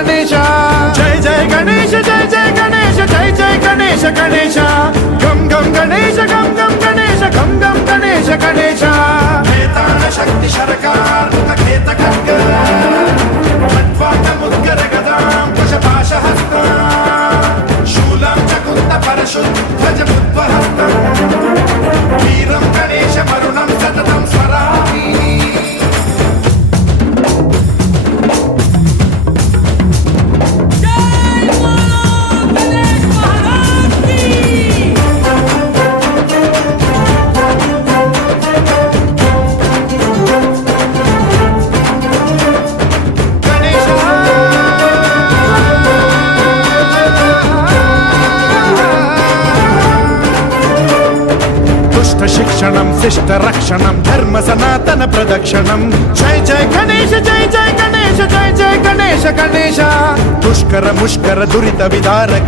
గణేశ జయ జయ గణేశ జయ జయ గణేశ జయ జయ గణేశ గణేశ గం గం గణేశ గం గం గణేశ గం గం గణేశ గణేశ వేతాళ శక్తి శరకార్ ఖేత ఖడ్గ మట్వాట ముద్గర గదాం కుశపాశ హస్త శూలం చకుంత పరశుద్ధ బుద్ధహస్త వీరం గణేశ వరుణం సతతం స్మరామి శిక్షణం శిష్ట రక్షణం ధర్మ సనాతన ప్రదక్షిణం జయ జయ గణేశ జయ జయ గణేశ జయ జయ గణేశ గణేశ దుష్కర ముష్కర దురిత విదారక